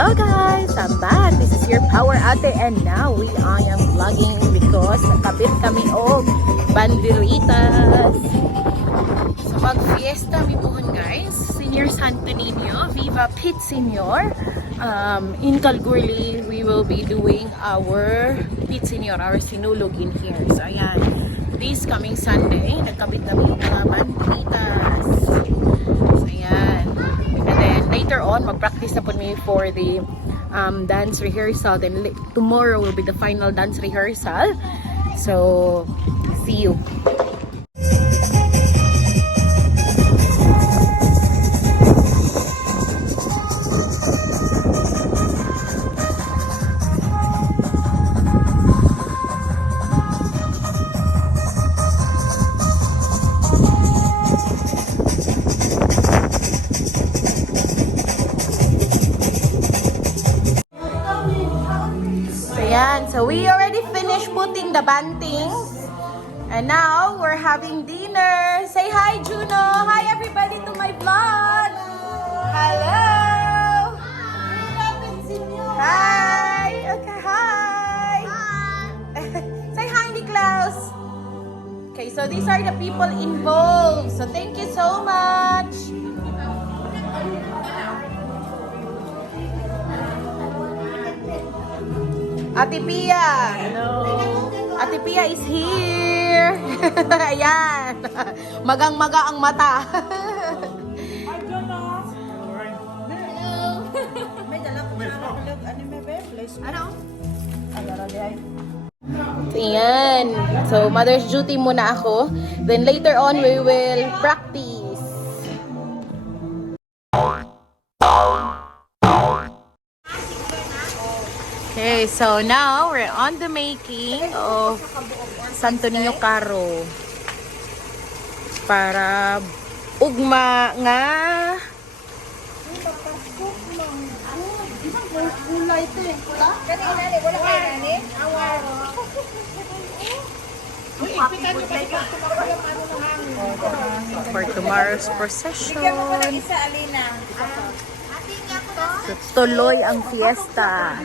Hello guys! I'm back! This is your Power Ate and now I am vlogging because nakabit kami og banderitas. So mag-fiesta mi pohon guys. Senior Santo Niño, Viva Pit Senior. In Calgurli, we will be doing our Pit Senior, our sinulog in here. So ayan, this coming Sunday, nagkabit kami yung mga banderitas. So ayan. And then later on, mag-practice na po me for the dance rehearsal. Then tomorrow will be the final dance rehearsal. So, see you. So we already finished putting the bantings and now we're having dinner. Say hi Juno. Hi everybody to my vlog. Hello. Hi. Okay, hi. Say hi Niklaus. Okay, so these are the people involved. So thank you so much. Ate Pia. Hello. Ate Pia is here. Ayan. Magang-maga ang mata. Hi, Jono. Hello. May dala ko siya nakalog. Ano may place? Ano? So, ayan. So, mother's duty muna ako. Then later on, we will practice. Okay, so now we're on the making of Santo Niño Carro para ugma nga for tomorrow's procession. So, tuloy ang fiesta.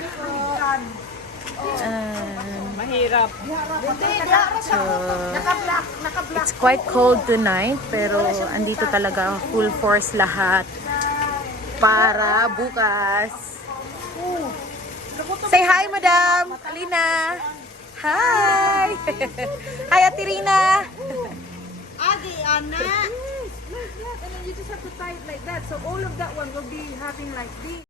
Mahirap. So, it's quite cold tonight, pero andito talaga full force lahat para bukas. Say hi, Madam Alina. Hi. Hi, Ate Rina. Agi, Ana. And then you just have to tie it like that. So all of that one will be having like this.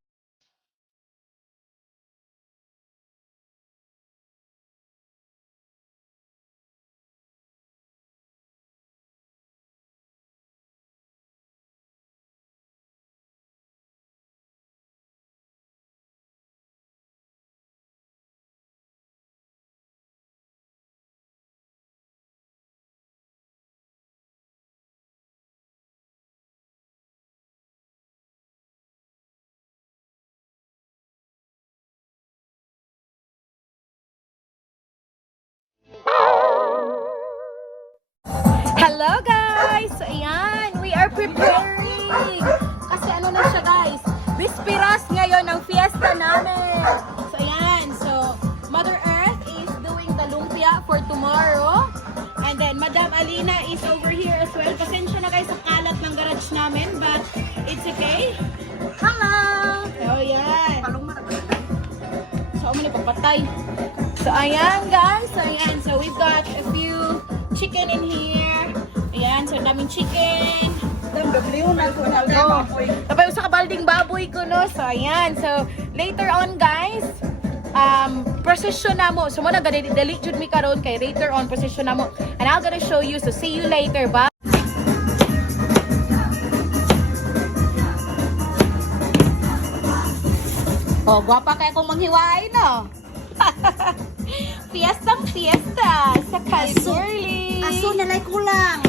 Hello guys! So ayan, we are preparing. Kasi ano na siya guys, Bispiras ngayon ng fiesta namin. So ayan, so Mother Earth is doing the lumpia for tomorrow. And then Madam Alina is over here as well. Pasensya na guys sa kalat ng garage namin, but it's okay. Hello! So ayan. So umani papatay. So ayan guys, so ayan, so we've got a few chicken in here. Ayan, so daming chicken. Tapos sa kabalding baboy ko, no? So, ayan. So, later on, guys, procession na mo. So, muna, delete jud mi karon kay later on, procession na mo. And I'm gonna show you. So, see you later. Bye! Oh, gwapa kaya kong manghiwain, no? Fiestang fiesta sa Calgary. Aso na lay kulang.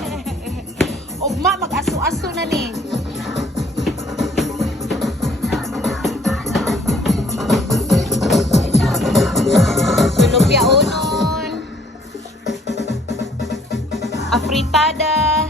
Ugma, mag-aso-aso na ni. Lumpia unon. Afritada.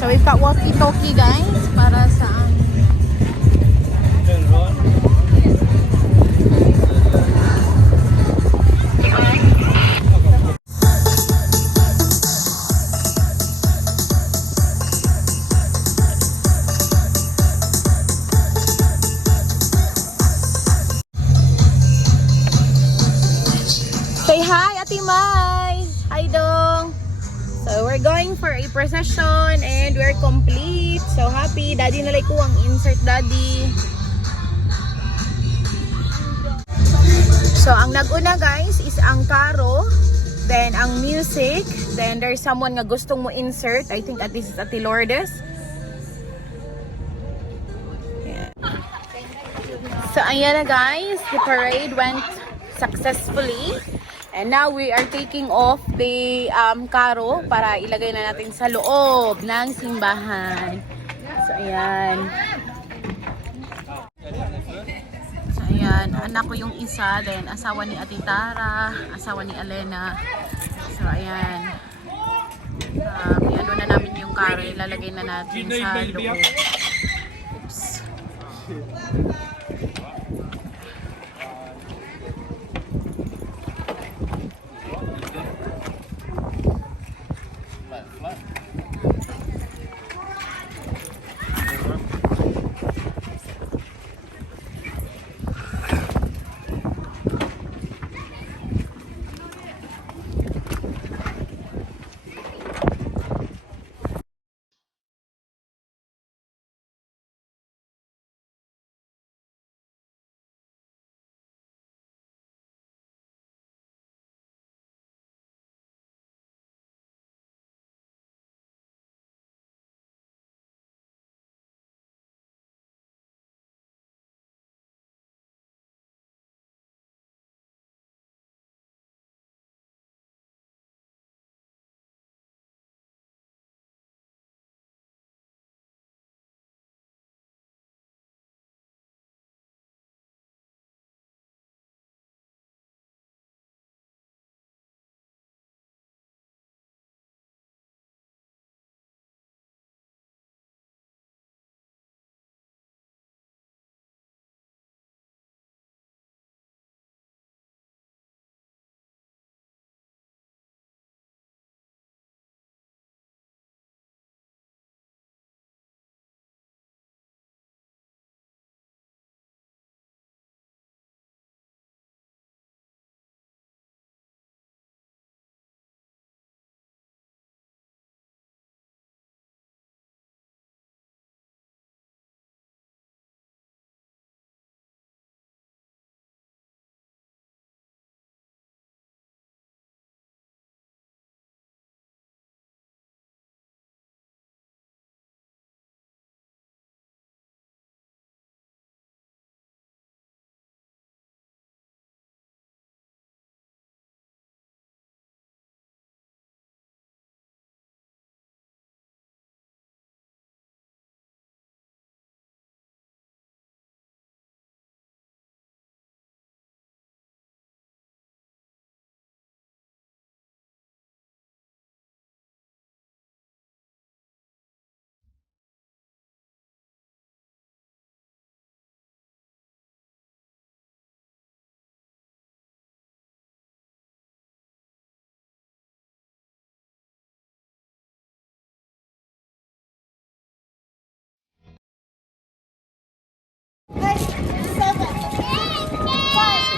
So we've got walkie-talkie guys para sa Say hi, Ate Mai! Hi, Dong! So, we're going for a procession and we're complete. So happy. Daddy nalay ko ang insert, Daddy. So, ang naguna guys is ang karo. Then, ang music. Then, there's someone nga gustong mo insert. I think at this is Ate Lourdes. Yeah. So, ayan na guys. The parade went successfully. And now we are taking off the karo para ilagay na natin sa loob ng simbahan. So ayan. So ayan, anak ko yung isa, then asawa ni Ate Tara, asawa ni Alena. So ayan. Iano na namin yung karo, ilalagay na natin sa loob. Oops.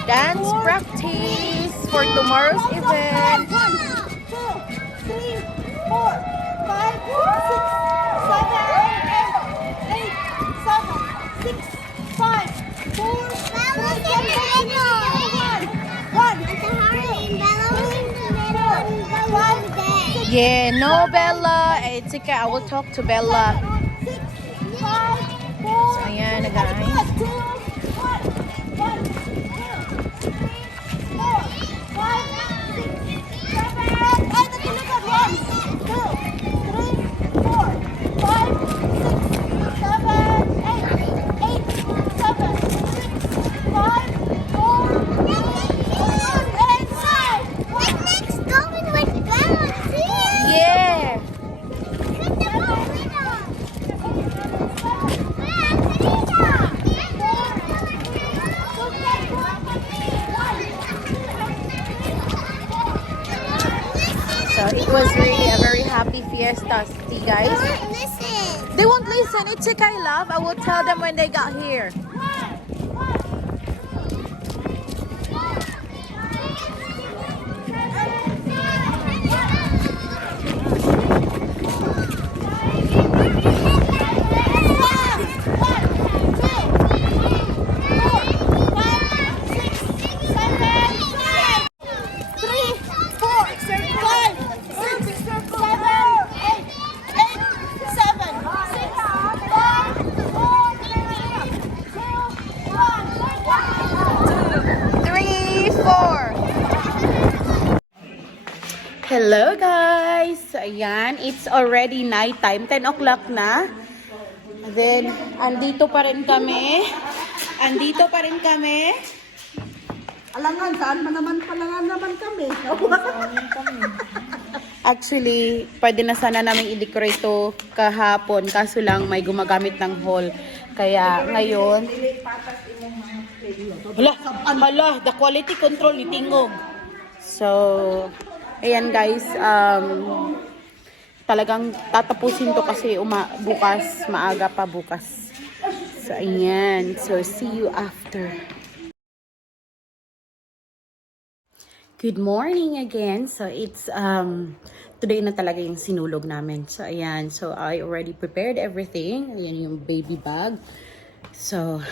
Dance practice for tomorrow's event. 1, 2, 3, 4, 5, 6, 7, 8, 6, 5, 4, 3, 2, 1. Yeah, no Bella. It's okay, I will talk to Bella. 6, 5, 4, So ayan na guys. 2, 1, 2, 3, 4, 5, 6, 7, 8. Ay, nakilikod. 1, 2, 3, 4, 5, 6, 7, 8. 8, 7, 6, 5, 4, 3, 2, 1, and 5. Let's go with Bella too. Yeah. With the us. See, guys? Listen. They won't listen. It's okay, love. I will tell them when they got here. Hello guys! So, ayan, it's already night time. 10 o'clock na. And then, andito pa rin kami. Alangan, saan man naman palangan naman kami. Actually, pwede na sana namin i-decorate to kahapon. Kaso lang, may gumagamit ng hall. Kaya, ngayon... Hala, the quality control ni Tingog. So... Ayan guys, talagang tatapusin to kasi bukas, maaga pa bukas. So ayan, so see you after. Good morning again. So it's today na talaga yung sinulog namin. So ayan, so I already prepared everything. Ayan yung baby bag. So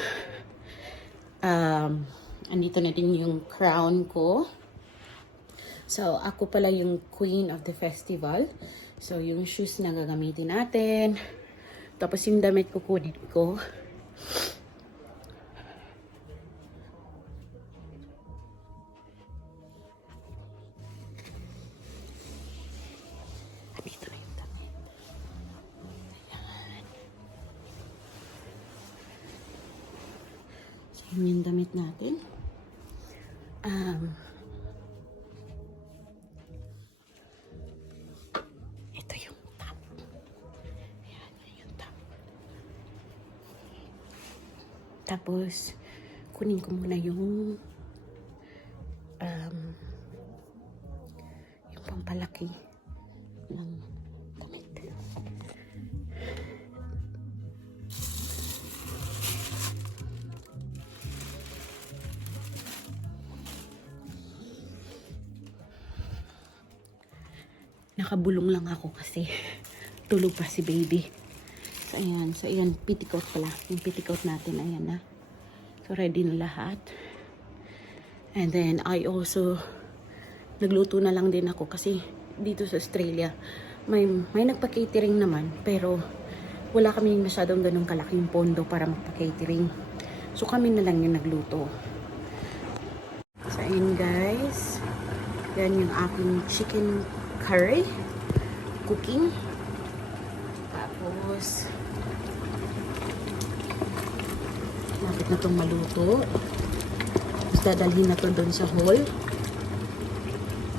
andito na din yung crown ko. So, ako pala yung queen of the festival. So, yung shoes na gagamitin natin. Tapos, yung damit kukunin ko. Andito na yung damit. Ayan. So, yun yung damit natin. Tapos, kunin ko muna yung pampalaki ng damit. Nakabulong lang ako kasi tulog pa si baby. So, ayan, petticoat pala. Yung petticoat natin, ayan na. So, ready na lahat. And then, I also, nagluto na lang din ako kasi dito sa Australia, may nagpa-catering naman, pero wala kami masyadong ganong kalaking pondo para magpa-catering. So, kami na lang yung nagluto. So, ayan guys. Yan yung aking chicken curry. Cooking. Tapos, lapit na itong maluto. Tapos dadalhin na ito doon sa hall.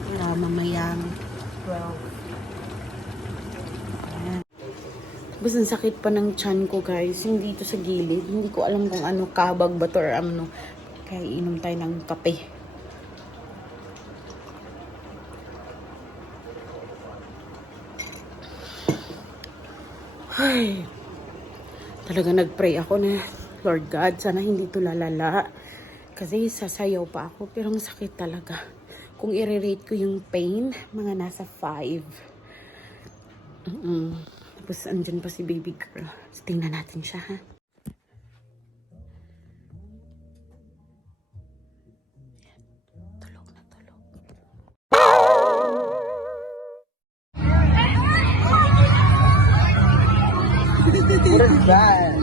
Para mamayang 12. Ayan. Tapos ang sakit pa ng tiyan ko guys. Hindi ito sa gilid. Hindi ko alam kung ano, kabag ba ito or ano. Kaya inom tayo ng kape. Ay, talaga nag-pray ako na, Lord God, sana hindi ito lalala. Kasi sasayaw pa ako, pero ang sakit talaga. Kung i-rate ko yung pain, mga nasa 5. Tapos andyan pa si baby girl. So, tingnan natin siya, ha? Tulog na tulog. What is that?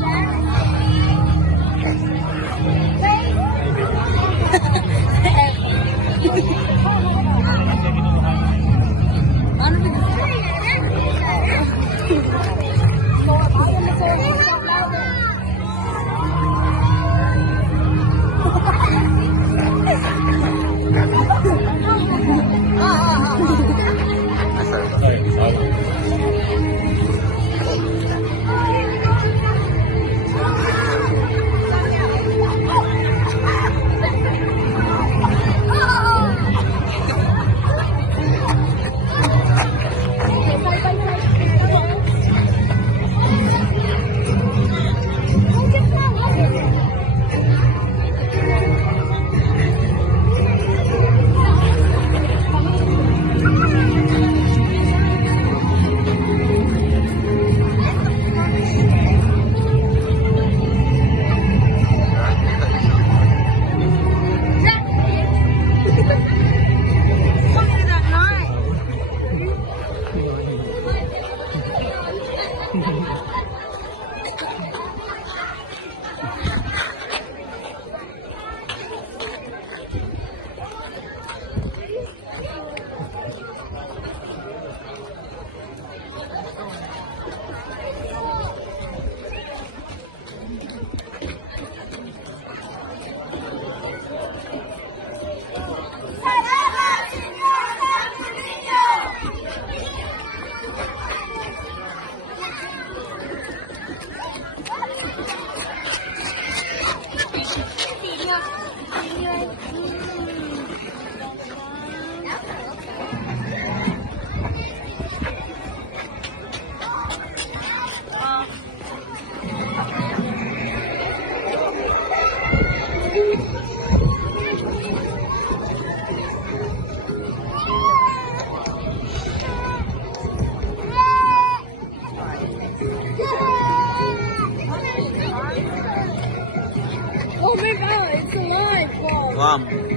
Oh my god, it's alive! Wow. Wow.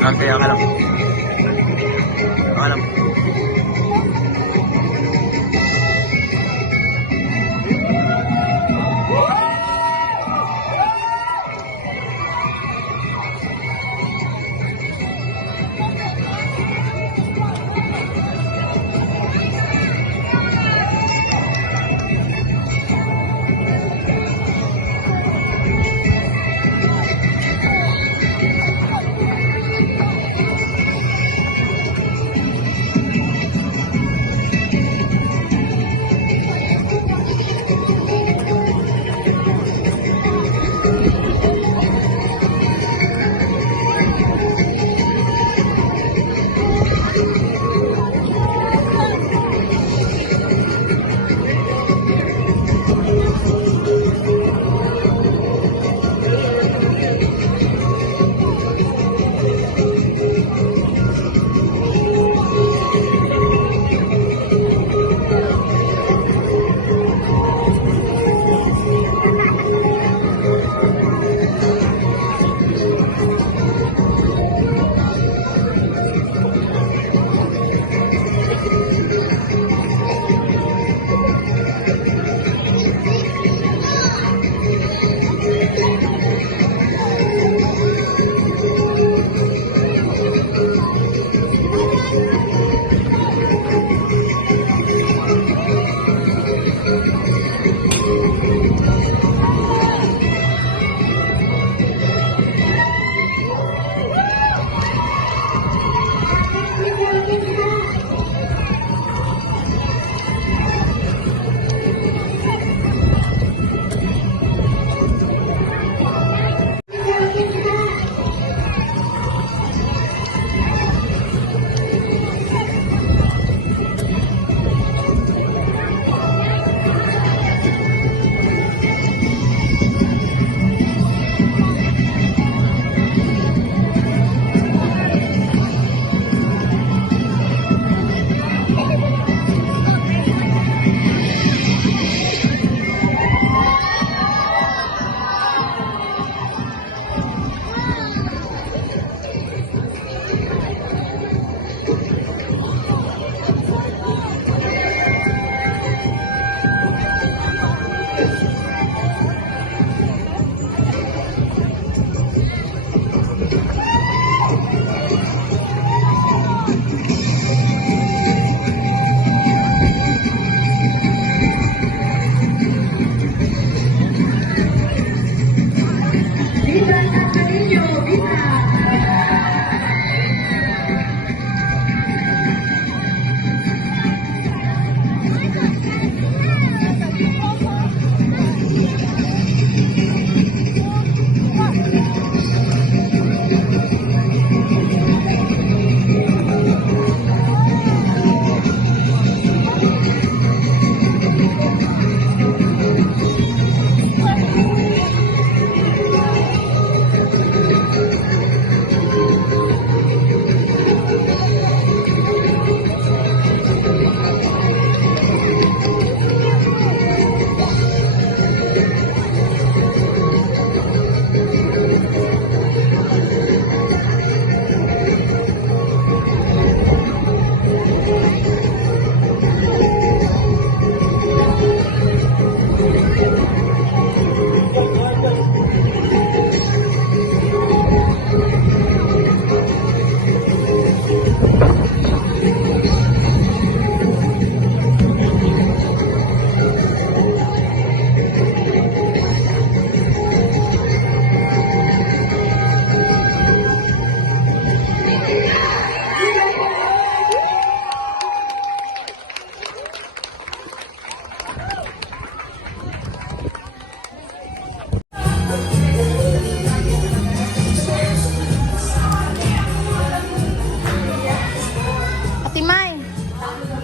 Okay, okay lang. Okay lang.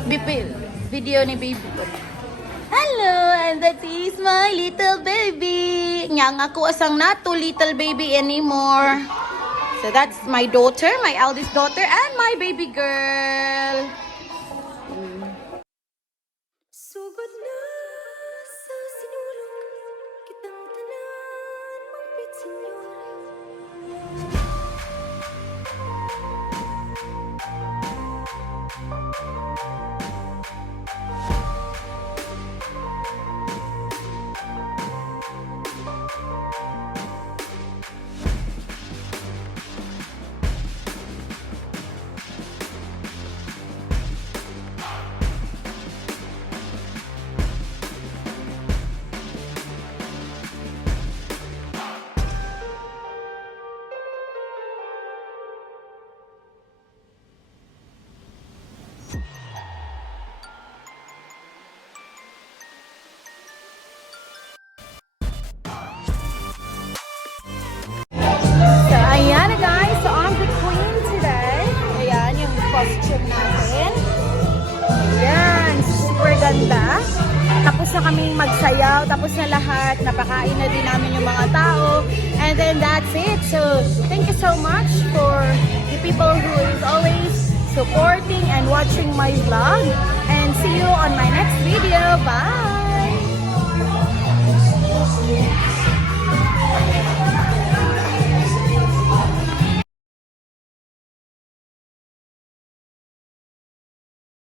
video ni baby ko. Hello, and that is my little baby. Nga ako asang not too little baby anymore. So that's my daughter, my eldest daughter, and my baby girl. Sugod na sa sinulog kitang tanan mong pitsinyor. So, ayan na guys. So, I'm the queen today. Ayan yung costume natin. Ayan. Super ganda. Tapos na kaming magsayaw. Tapos na lahat. Napakain na din namin yung mga tao. And then that's it. So, thank you so much for the people who is always supporting and watching my vlog. And see you on my next video. Bye!